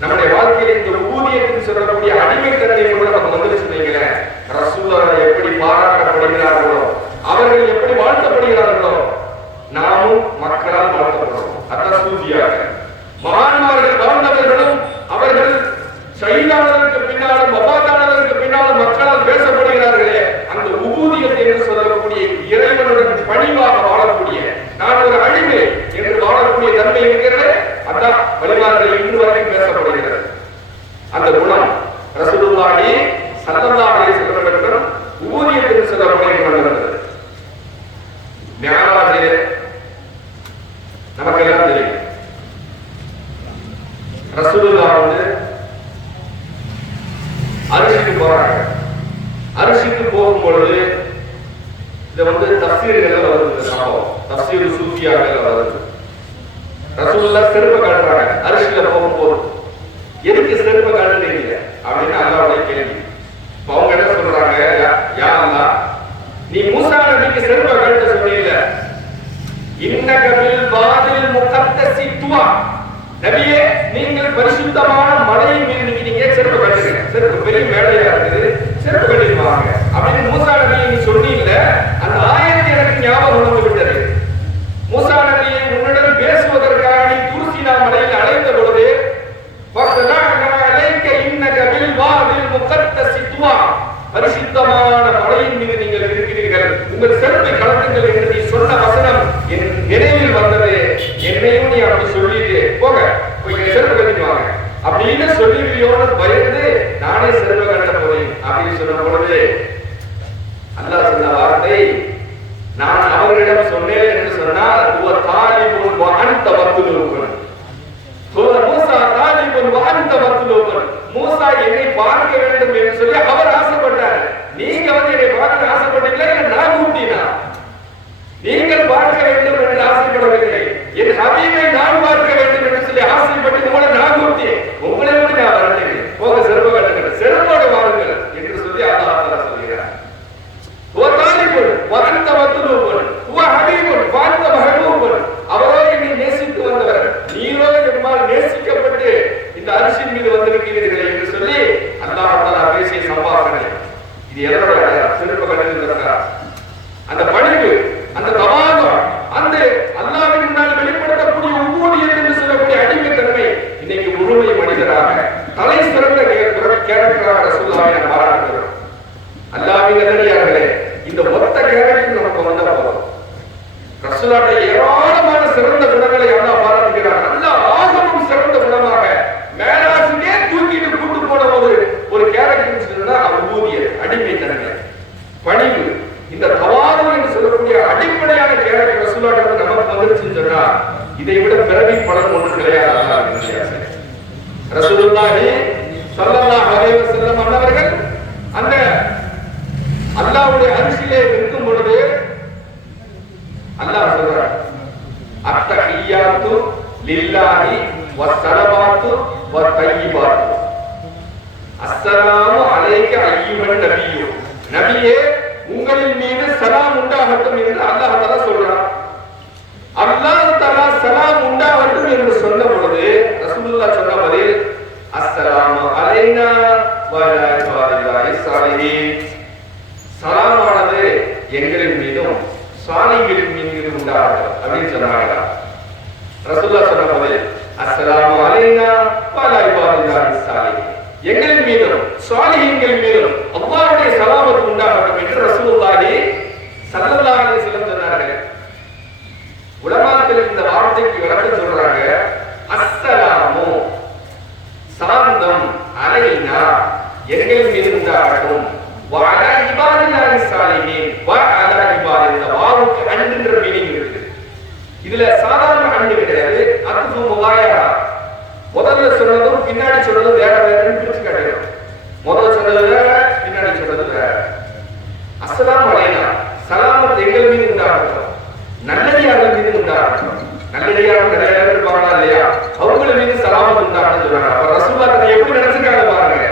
நம்முடைய வாழ்க்கையில் இந்த உபூதியத்துக்கு சொல்லக்கூடிய அடிமை தன்மை கூட நமக்கு வந்துருச்சு வைங்களேன். ரசூலுல்லாஹ் எப்படி பாராட்டப்படுகிறார்களோ, அவர்கள் எப்படி வாழ்த்தப்படுகிறார்களோ, நாமும் மக்களால் வாழ்த்தப்படுறோம். அதான் சூஃபியாக. மகான்மார்கள் வாழ்ந்தவர்களும் அவர்கள் ஷஹீதானதற்கு பின்னாலும் வஃபாத்தானதற்கு பின்னாலும் மக்களால் பேசப்படுகிறார்களே, அந்த உபூதியத் என்று சொல்லக்கூடிய இறைவனுடன் பணிவாக வாழக்கூடிய, நான் ஒரு அடிமை என்று வாழக்கூடிய தன்மை இருக்கிறது. அதான் வழிமார்கள் இன்று வரைக்கும் பேசப்படுகிறது. அந்த குணம் ரசூலுல்லாஹி ஸல்லல்லாஹு அலைஹி வஸல்லம் உபூதியத் என்று சொல்லப்படுகிறது. மிஅராஜிலே நமக்கு எல்லாம் தெரியும். ரசூலுல்லாஹ் வந்து அரிசிக்கு போறாங்க. அரிசிக்கு போகும்பொழுது இதை வந்து தஃசீர்கள்ல வருது. சம்பவம் தஃசீர் சூஃபியாக்கள் வருது. ரசூலுல்லாஹ் செருப்பு கழட்டுறாங்க அரிசியில போகும்போது. எதுக்கு செருப்பு கழட்டுறீங்க அப்படின்னு அல்லாஹ்வுடைய கேள்வி. அவங்க என்ன சொல்றாங்க, யா அல்லாஹ், நீ மூசா நபிக்கு செருப்பு கழட்ட சொன்னீங்க, இன்னக பில் வாதில் முகத்தஸி துவா, நபியே நீங்கள் பரிசுத்தமான மலையின் மீது நீங்க செருப்பு கட்டுங்க, செருப்பு பெரிய மேடையா இருக்குது, செருப்பு கட்டிடுவாங்க அப்படின்னு மூசா நபியை நீ சொன்னீங்க. அந்த ஆயத்தை எனக்கு ஞாபகம் வந்து விட்டது. மூசா நபியை உன்னிடம் பேசுவதற்காக நீ துர்சீனா மலையில் அழைத்த பொழுது பரிசுத்தமான மலையின் மீது நீங்கள் இருக்கிறீர்கள், உங்கள் செருப்பை கலட்டுங்கள் என்று நீ சொன்ன வசனம் என் நினைவில் வந்தது. என்னையும் நீ அப்படி சொல்லிட்டு போங்க, போய் செருப்பு கட்டிக்குவாங்க அப்படின்னு சொல்லிவியோன்னு பயந்து நானே செருப்பு கட்ட போறேன் அப்படின்னு சொன்ன பொழுது அல்ல அதை நான் அவர்களிடம் சொன்னேன் என்று சொன்னால் மூசா என்னை பார்க்க வேண்டும் என்று சொல்லி அவர் ஆசைப்பட்டார். நீங்க என்னை பார்க்க ஆசைப்பட்டீங்களா இல்ல நான் கூப்பிட்டீனா? நீங்கள் பார்க்க வேண்டும் என்று ஆசைப்படவில்லை. என் ஹபீபை நான் பார்க்க வேண்டும் என்று சொல்லி ஆசைப்பட்டு உங்களை நான் கூப்பிட்டேன். உங்களை விட்டு நான் வரேன். போக செருப்பு கட்டுங்கள், செருப்போடு வாருங்கள் என்று சொல்லி அல்லாஹ் தஆலா சொல்கிறார். அவரோ என்னை நேசித்து வந்தவர், நீரோ எம்மால் நேசிக்கப்பட்டு இந்த அரிசின் மீது வந்திருக்கிறீர்கள் என்று சொல்லி அல்லாஹ் தஆலா பேசிய சம்பாஷணை. இது எதனுடைய சிறப்பு கண்டுகிறார்? அந்த பணிவு, அந்த தவாதும், அந்த அல்லாஹ்வின் முன்னால் வெளிப்படுத்தக்கூடிய உம்மூடியத் என்று சொல்லக்கூடிய அடிமைத்தன்மை இன்னைக்கு முழுமை மனிதராக தலை சிறந்த கேரக்டராக ரசூலுல்லாஹை நாம் பாராட்டுகிறோம். அல்லாஹ்வின் நல்லடியார்களே, இந்த மொத்த கேரக்டர் நமக்கு வந்தா போதும். ரசூலுல்லாஹ்வுடைய ஏராளமான சிறந்த குணங்களை அல்லாஹ் பாராட்டுகிறார். அல்லாஹ் ஆகமும் சிறந்த குணமாக மேராஜுக்கே தூக்கிட்டு கூட்டு போன ஒரு கேரக்டர் சொன்னா உம்மூடியத், அடிமைத்தன்மை, பணிவு, இந்த தவாது என்று சொல்லக்கூடிய அடிப்படையான கேரக்டர் ரசூலுல்லாஹ் நமக்கு வந்துருச்சுன்னு சொன்னா இதை விட பிறவி பலன் ஒன்று கிடையாது. ரசூலுல்லாஹி ஸல்லல்லாஹு அலைஹி வஸல்லம் அவர்கள் அந்த அல்லாஹ்வுடைய அரிசியிலே இருக்கும் பொழுது அல்லாஹ் சொல்றார், அத்தஹிய்யாத்து லில்லாஹி வஸ்ஸலவாத்து வத்தய்யிபாத்து அஸ்ஸலாமு அலைக அய்யுஹன் நபியு, நபியே உங்களின் மீது சலாம் உண்டாகட்டும் என்று அல்லாஹ் தஆலா சொல்றார். அல்லாஹ் தஆலா சலாம் உண்டாகட்டும் என்று சொன்ன பொழுது ரசூலுல்லாஹ் சொன்ன பதில் அஸ்ஸலாமு அலைனா வ அலா இபாதில்லாஹி ஸாலிஹீன், சலாமானது எங்களின் மீதும் சாலிஹ்களின் மீதும் உண்டாகட்டும் அப்படின்னு சொன்னாங்க. ரசூலுல்லாஹ் சொன்ன பதில் அஸ்ஸலாமு அலைனா வ அலா இபாதில்லாஹி ஸாலிஹீன், எங்களின் மீதும் சாலிஹீன்களின் மீதும் அல்லாஹ்வுடைய சலாமத் உண்டாகட்டும் என்று ரசூலுல்லாஹி ஸல்லல்லாஹு அலைஹி வஸல்லம் சொன்னார்கள். உலமாக்கள் இந்த வார்த்தைக்கு விளக்கம் சொல்றாங்க, அஸ்ஸலாமு சாந்தம் அலைனா எங்கள் மீது உண்டாகட்டும், வ அலா இபாதில்லாஹி ஸாலிஹீன், வ அலா இபாதில்லாஹி வாவுக்கு அன்ன்ற மீனிங் இருக்கு. இதுல சாதாரண அன்று கிடையாது, அத்ஃபு முகாயரா. முதல்ல சொன்னதும் பின்னாடி சொன்னதும் வேற வேறன்னு பிரிச்சு காட்டுறோம். முதல்ல சொன்னது வேற, பின்னாடி சொன்னது வேற. அஸ்ஸலாமு அலைனா சலாமத் எங்கள் மீது உண்டாகட்டும், நல்லடியார்கள் மீது உண்டாகட்டும். நல்லடியார்கள் நிறைய பேர் இருப்பாங்களா இல்லையா, அவங்க மீது சலாமத் உண்டாகட்டும் சொல்றாங்க. அப்ப ரசூலுல்லாஹ் எப்படி நினைச்சிருக்காங்க பாருங்க,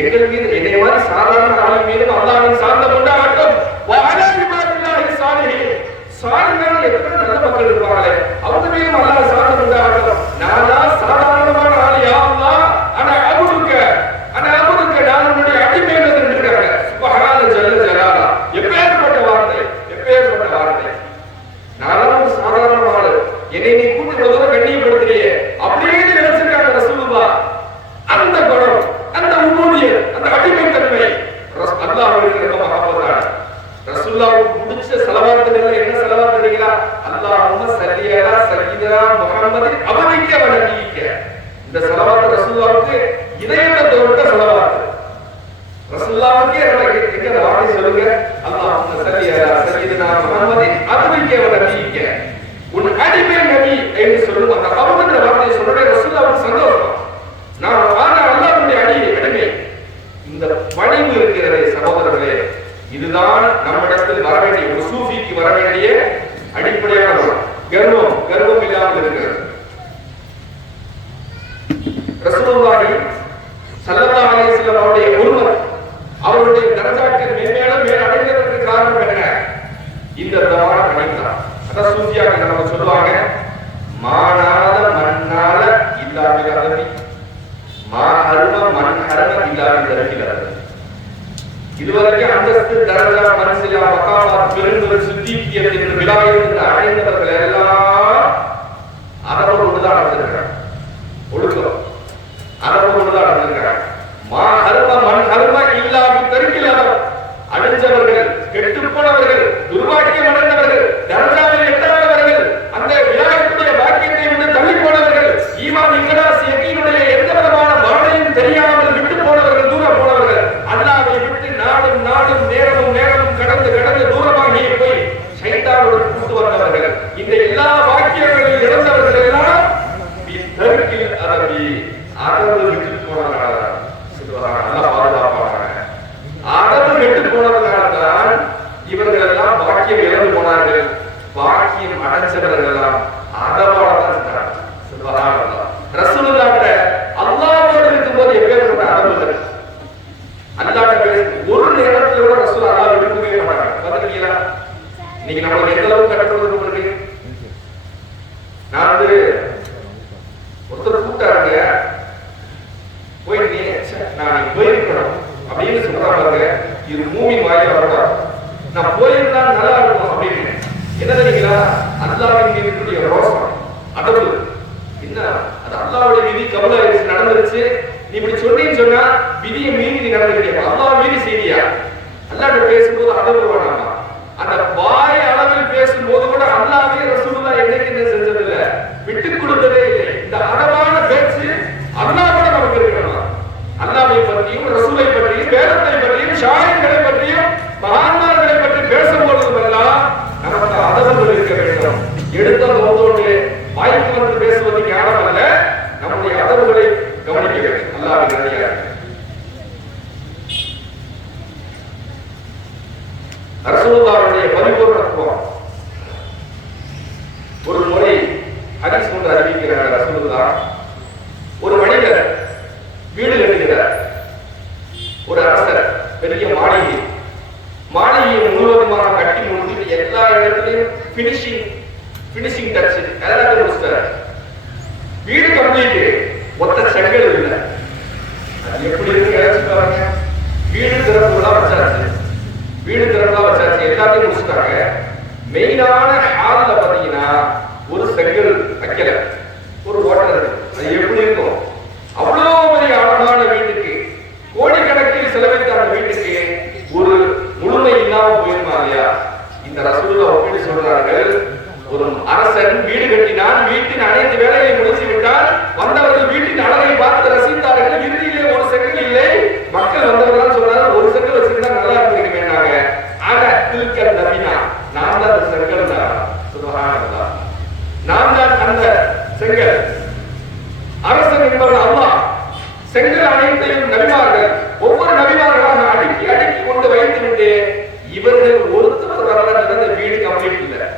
எங்கள் மீது என்னை மாதிரி சாதாரண ஆள் மீது அல்லாஹ்வின் சாந்தம் உண்டாகட்டும், வ அலா இபாதில்லாஹி ஸாலிஹீன், சாலிஹான எத்தனை நல்ல மக்கள் இருப்பாங்களே அவங்க மீது அல்லாஹ் சாந்தம் உண்டாகட்டும். நானா சாதாரணமான ஆள், யா அல்லாஹ் அனா அபுதுக்க நான் உன்னுடைய அடிமை என்று இருக்காங்க. சுப்ஹான ஜல்ல ஜலாலா, எப்பேற்பட்ட வார்த்தை, எப்பேற்பட்ட வார்த்தை. நானும் ஒரு சாதாரண ஆள், என்னை நீ கூட்டி தூரம் கண்ணியப்படுத்துறியே அப்படின்னு நினைச்சிருக்காங்க ரசூலுல்லாஹ். அந்த குணம், அந்த உம்மூதியத், அந்த அடிமைத்தன்மை அல்லாஹ்வுக்கு ரொம்ப மகத்துவமான. ரசூலுல்லாஹ்வுக்கு பிடிச்ச ஸலவாத்துகள் என்ன ஸலவாத் தெரியுங்களா? அல்லாஹும்ம ஸல்லி அலா சய்யிதினா முஹம்மதின் அபதிக வ நபியிக. இந்த ஸலவாத் ரசூலுல்லாஹ்வுக்கு இதயத்தை தொட்ட ஸலவாத். ரசூலுல்லாஹ்வுக்கு எங்க வார்த்தை சொல்லுங்க, அல்லாஹும்ம ஸல்லி அலா சய்யிதினா முஹம்மதின் அபதிக வ நபியிக, உன் அடிமை நபி என்று சொல்லுங்க. அந்த அபதுங்கிற வார்த்தையை சொன்னே ரசூலுல்லாஹ்வுக்கு சந்தோஷம். நான் அல்லாஹ்வுடைய அடிமை. இந்த பணிவு இருக்கிறதே சகோதரர்களே, இதுதான் நம்மிடத்தில் வர வேண்டிய, ஒரு சூஃபிக்கு வர வேண்டிய அடிப்படையான குணம். கர்வம் இல்லாமல் இருக்கிறது. ரசூலுல்லாஹி ஸல்லல்லாஹு அலைஹி வஸல்லம் அவருடைய உருவம், அவருடைய தரஜாக்கள் மேன்மேலும் மேல் அடைவதற்கு காரணம் என்ன? இந்த தவான பணிதான். அதான் சூஃபியாக நம்ம சொல்லுவாங்க, மானால மன்னால இல்லாமல் அதவி, மா ஹர்ம மன் ஹர்ம இல்லாமல் தரவில்லை. இதுவரைக்கும் அந்தஸ்து, தரஜா, மனசிலா, மகாமாத், பெருந்தொரு, சித்திகியத் என்ற விலாயத்தை அடைந்தவர்கள் எல்லாம் அதனோடு தான் நடந்திருக்கிறாங்க. ஒழுக்கம் அதனோடு தான் நடந்திருக்கிறாங்க. மா ஹர்ம மன் ஹர்ம இல்லாமல் தரவில்லை. அழிஞ்சவர்கள், கெட்டு போனவர்கள், துர்பாக்கியம் அடைந்தவர்கள், தரஜாவில் எட்டாதவர்கள், அந்த விலாயத்துடைய பாக்கியத்தை விட்டு தள்ளி போனவர்கள், ஈமான் இக்லாஸ் யகீனுடைய எந்த விதமான மானையும் தெரியாமல் விட்டு போனவர்கள், தூரம் போனவர்கள், அல்லாஹ்வை விட்டு நாடும் நேரமும் கடந்து பாக்கியம் இழந்து போனார்கள். பாக்கியம் அடைஞ்சவர்கள் எல்லாம் அதவாதான் இருந்தாங்க. சுப்ஹானல்லாஹ். ரசூலுல்லாஹ்ட்ட அல்லாஹ்வோடு இருக்கும்போது எப்பேற்பட்ட அனுபவங்கள். அல்லாஹ்ட்ட ஒரு நேரத்துல கூட ரசூல் அல்லாஹ் விட்டுக்கவே மாட்டாங்க. பாத்தீங்களா? இன்னைக்கு நமக்கு எந்த அளவுக்கு கட்டுறது இருக்கு. நான் ஒருத்தர் கூப்பிட்டாருங்க, போய் நான் போயிருக்கணும் அப்படின்னு சொல்றாங்க. இது மூவி வாயில வரலாம், நான் போயிருந்தா நல்லா இருக்கும் அப்படின்னு. என்ன தெரியுங்களா? அல்லாஹ்வின் மீது இருக்கக்கூடிய ரோசம், அடவு என்ன, அது அல்லாஹ்வுடைய விதி கபூல் ஆயிடுச்சு, நடந்துருச்சு. நீ இப்படி சொன்னீன்னு சொன்னா விதியை மீறி நீ நடந்துக்கிட்டியா? அல்லாஹ் மீறி செய்தியா? அல்லாஹ்ட்ட பேசும்போது அடவு வேணாமா? அந்த வாய் அளவில் பேசும்போது கூட அல்லாஹ்வே ரசூலுல்லாஹ் என்னைக்கு என்ன செஞ்சதில்ல, விட்டு கொடுத்ததே இல்லை. இந்த அறமான பேச்சு அல்லாஹ் கூட நமக்கு இருக்கணும். அல்லாஹ்வை பற்றியும் ரசூலை பற்றியும் வேதத்தை பற்றியும் ஷாயிர்களை பற்றியும் மகான்மார்களை பற்றி பேசும்போதெல்லாம் நமக்கு அதவங்கள் இருக்க வேண்டும். எடுத்த போதோடு வாய்க்கு வந்து பேசுவது ஞானம் அல்ல, நம்முடைய அதவுகளை கவனிக்க வேண்டும். அல்லாஹ்வின் அடியார் ரசூலுல்லாஹ்வுடைய பரிபூர்ணத்துவம். ஒரு முறை ஹதீஸ் ஒன்று அறிவிக்கிறார் ரசூலுல்லாஹ். ஒரு மனிதர் வீடு கட்டுகிறார். ஒரு அரசர் பெரிய மாளிகையை முழுவதுமாக கட்டி முடிச்சு எல்லா இடத்துலயும் பினிஷிங் டச் எல்லாத்தையும் முடிச்சார். வீடு கம்ப்ளீட், ஒத்த செங்கல் இல்லை. அது எப்படி இருக்கு பாருங்க. வீடு திறப்புலாம் வச்சாச்சு, எல்லாத்தையும் முடிச்சுட்டாங்க. மெயினான ஹால்ல பாத்தீங்கன்னா ஒரு செங்கல் வைக்கல, ஒரு ஓட்டர் இருக்கு. அது எப்படி இருக்கும்? அவ்வளவு பெரிய அழகான வீட்டுக்கு கோடிக்கணக்கில் செலவழித்த அந்த வீட்டுக்கு ஒரு முழுமை இல்லாம போயிருமா இல்லையா? இந்த ரசூலுல்லாஹ் ஒப்பிட்டு சொல்றார்கள், ஒரு அரசன் வீடு கட்டினான், வீட்டின் அனைத்து வேலைகளை முடித்து விட்டால் வந்தவர்கள் வீட்டின் அழகை பார்த்து ரசித்தார்கள். இறுதியிலே ஒரு செங்கல் இல்லை. மக்கள் வந்தவர்கள் சொல்றாங்க, ஒரு செங்கல் வச்சிருந்தா நல்லா இருந்திருக்குமேனாங்க. ஆனா தில்கல் நபினா, நான் தான் அந்த செங்கல் தான். சுப்ஹானல்லாஹ். நான் தான் அந்த செங்கல். அரசன் என்பவர் அல்லாஹ். செங்கல் அனைத்தையும் நபிமார்கள் ஒவ்வொரு நபிமார்களாக அடுக்கி கொண்டு வைத்து விட்டு இவர்கள் ஒருத்தர் வரலாறு வீடு கம்ப்ளீட் இல்லை.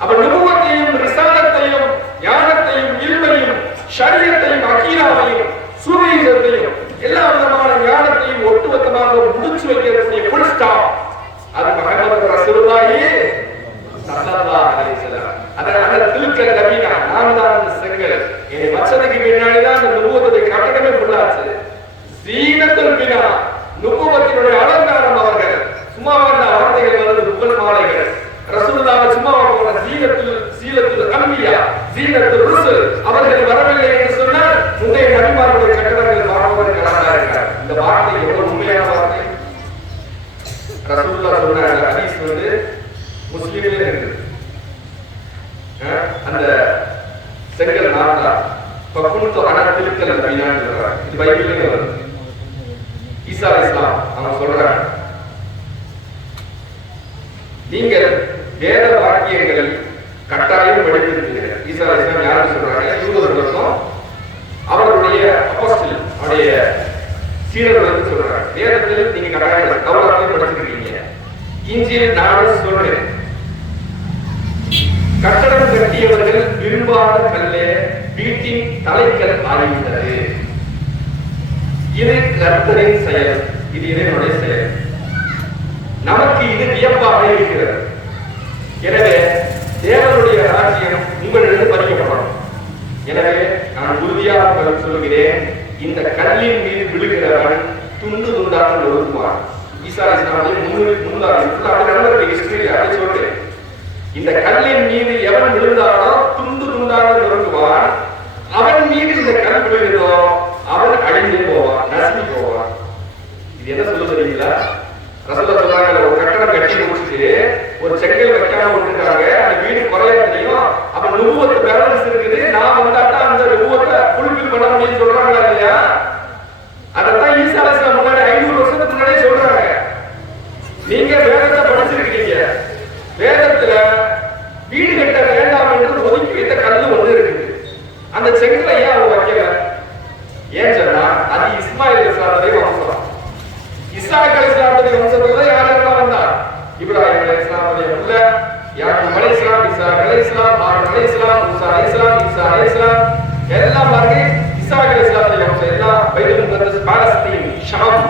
அப்ப நுபுவத்தையும் ரிசாலத்தையும் ஞானத்தையும் இல்மையும் ஷரியத்தையும் அகீதாவையும் சூரியத்தையும் எல்லா விதமான ஞானத்தையும் ஒட்டுமொத்தமாக முடிச்சு வைக்கக்கூடிய ஃபுல் ஸ்டாப் அது முஹம்மது ரசூலுல்லாஹி ஸல்லல்லாஹு அலைஹி வஸல்லம். அதனால தில்கல் நபினா, நான் தான் அந்த செங்கல். இனி மச்சதுக்கு பின்னாடி தான் அந்த நுபுவத்தை கட்டடமே ஃபுல்லாச்சு. சீனத்துல் பினா, நுபுவத்தினுடைய அலங்காரம். அவர்கள் சும்மா வந்த வார்த்தைகள் வந்து புகழ் மாலைகள். ரசூலுல்லாஹ் சும்மா வந்த சீலத்துல் அன்பியா, சீனத்துல் ருசுல் அவர்கள் வரவில்லை என்று சொன்னால் முந்தைய நபிமார்களுடைய கட்டடங்கள் மாணவர்களாக இருக்கிறார். இந்த வார்த்தை எவ்வளவு உண்மையான வார்த்தை. ரசூலுல்லாஹ் சொன்ன ஹதீஸ் வந்து முஸ்லிமிலே இருக்கு. அந்த செங்கல் நாட்டா பக்குன்து அனத்தில்கல் நபியான்னு சொல்றாங்க. இது பைபிள்லயே வருது. ஈசா அலைஹிஸ்ஸலாம் அவங்க சொல்றாங்க, நீங்கள் வேத வாக்கியங்கள் கட்டாயம் படித்திருக்கிறீர்கள். ஈசா அலைஹிஸ்ஸலாம் யாருக்கு சொல்றாங்க? யூதர்களுக்கும் அவருடைய அப்போஸ்தலர் அவருடைய சீடர்களுக்கு சொல்றாங்க. வேதத்தில் நீங்க கட்டாயம் தௌராத்தையும் படிச்சிருக்கீங்க, இன்ஜீல் நானும் சொல்றேன். கட்டடம் கட்டியவர்கள் விரும்பாத கல்லே வீட்டின் தலைக்கல் ஆகிவிட்டது. இது கர்த்தரின் செயல், இது இறைவனுடைய செயல். நமக்கு இது வியப்பாக இருக்கிறது. எனவே தேவனுடைய ராஜ்யம் உங்களிடம் பறிக்கப்படும். எனவே நான் உறுதியாக சொல்கிறேன், இந்த கல்லின் மீது விழுகிறவன் துண்டு துண்டாக நொறுக்குவான். ஈசா அலைஹிஸ்ஸலாம் முன்னாடி ஹிஸ்டரி அப்படி சொல்றேன். இந்த கல்லின் மீது எவன் விழுந்தானோ துண்டு துண்டாக நொறுக்குவான். அவன் மீது இந்த கல் விழுகிறதோ அவன் அழிந்து போவான், நசுங்கி போவான். இது என்ன சொல்ல தெரியுங்களா? ரசூலுல்லாஹ் சொல்றாங்க, ஒரு கட்டடம் கட்டி முடிச்சுட்டு ஒரு செங்கல் வைக்காம விட்டுருக்காங்க. அந்த வீடு குறையா தெரியும். அப்ப நுபுவத்து பேலன்ஸ் இருக்குது. நான் வந்தாட்டா அந்த நுபுவத்தை ஃபுல்ஃபில் பண்ண முடியும்னு சொல்றாங்களா இல்லையா? அதான் ஈசா அலைஹிஸ்ஸலாம் முன்னாடி 500 வருஷத்துக்கு முன்னாடியே சொல்றாங்க. நீங்க வேதத்தை படிச்சிருக்கீங்க. வேதத்துல வீடு கட்ட வேண்டாம் என்று ஒதுக்கி வைத்த கல்லு ஒண்ணு இருக்குது. அந்த செங்கலை ஏன் அவங்க வைக்கல? ஏன் சொன்னா அது இஸ்மாயில் அலைஹிஸ்ஸலாமுடைய வம்சம். இஸ்ஹாக் அலைஹிஸ்ஸலாமுடைய வம்சத்துல யாரெல்லாம் வந்தார்? இப்ராஹிம் அலைஹிஸ்ஸலாமுடைய உள்ள யாக்கூப் அலைஹிஸ்ஸலாம், இஸ்ஹாக் அலைஹிஸ்ஸலாம், ஹாரூன் அலைஹிஸ்ஸலாம், மூசா அலைஹிஸ்ஸலாம், ஈசா அலைஹிஸ்ஸலாம் எல்லாம் பாருங்க. இஸ்ஹாக் அலைஹிஸ்ஸலாமுடைய எல்லாம் பைத்துல் முகத்தஸ் பாலஸ்தீன் ஷாம்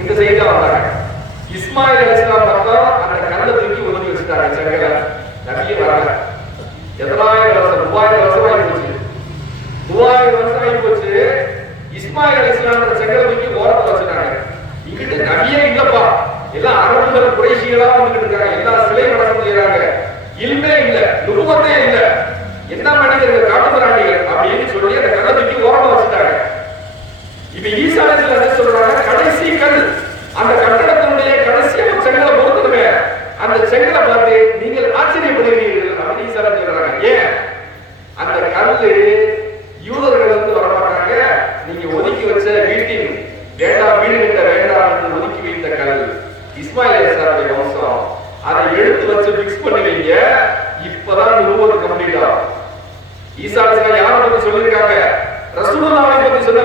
இந்த சைடுல வந்தாங்க. இஸ்மாயில் அலைஹிஸ்ஸலாம் பார்த்தா அந்த கல்லை தூக்கி ஒதுக்கி வச்சுட்டாங்க செங்கல. நபியே வரல. 7000 வருஷம் 3000 வருஷம் ஆகி போச்சு. 3000 வருஷம் ஆகி போச்சு. இஸ்மாயில் அலைஹிஸ்ஸலாம் செங்கலை தூக்கி ஓரத்துல வச்சுட்டாங்க. இங்கிட்டு நபியே இல்லப்பா, எல்லாம் அரபுகள் குறைஷிகளா வந்துட்டு இருக்காங்க, எல்லாம் சிலை வணக்கம் செய்யறாங்க, இல்லவே இல்ல, நுபுவத்தே இல்ல, என்ன மனிதர்கள் காட்டுமிராண்டிகள் அப்படின்னு சொல்லி அந்த கல்லை தூக்கி ஓரமா வச்சுட்டாங்க. இப்ப ஈசா அலைஹிஸ்ஸலாம் என்ன சொல்றாங்க, கடைசி கல் அந்த கட்டடத்தினுடைய கடைசியா செங்கலை பொறுத்ததுமே அந்த செங்கலை பார்த்து நீங்கள் ஆச்சரியப்படுகிறீர்கள் அப்படின்னு ஈசா அலைஹிஸ்ஸலாம் சொல்றாங்க. ஏன் அந்த கல்லு யூதர்கள் வந்து வர மாட்டாங்க, நீங்க ஒதுக்கி வச்ச வீட்டின் வேண்டாம் வீடு கிட்ட வேண்டாம் என்று ஒதுக்கி வைத்த கல் இஸ்மாயில் அலைஹிஸ்ஸலாமுடைய வம்சம். அதை எடுத்து வச்சு பிக்ஸ் பண்ணுவீங்க, இப்பதான் நுபுவத் கம்ப்ளீட் ஆகும். ஈசா அலைஹிஸ்ஸலாம் யாரை பத்தி சொல்லியிருக்காங்க, ரசூலுல்லாஹை பத்தி சொன்ன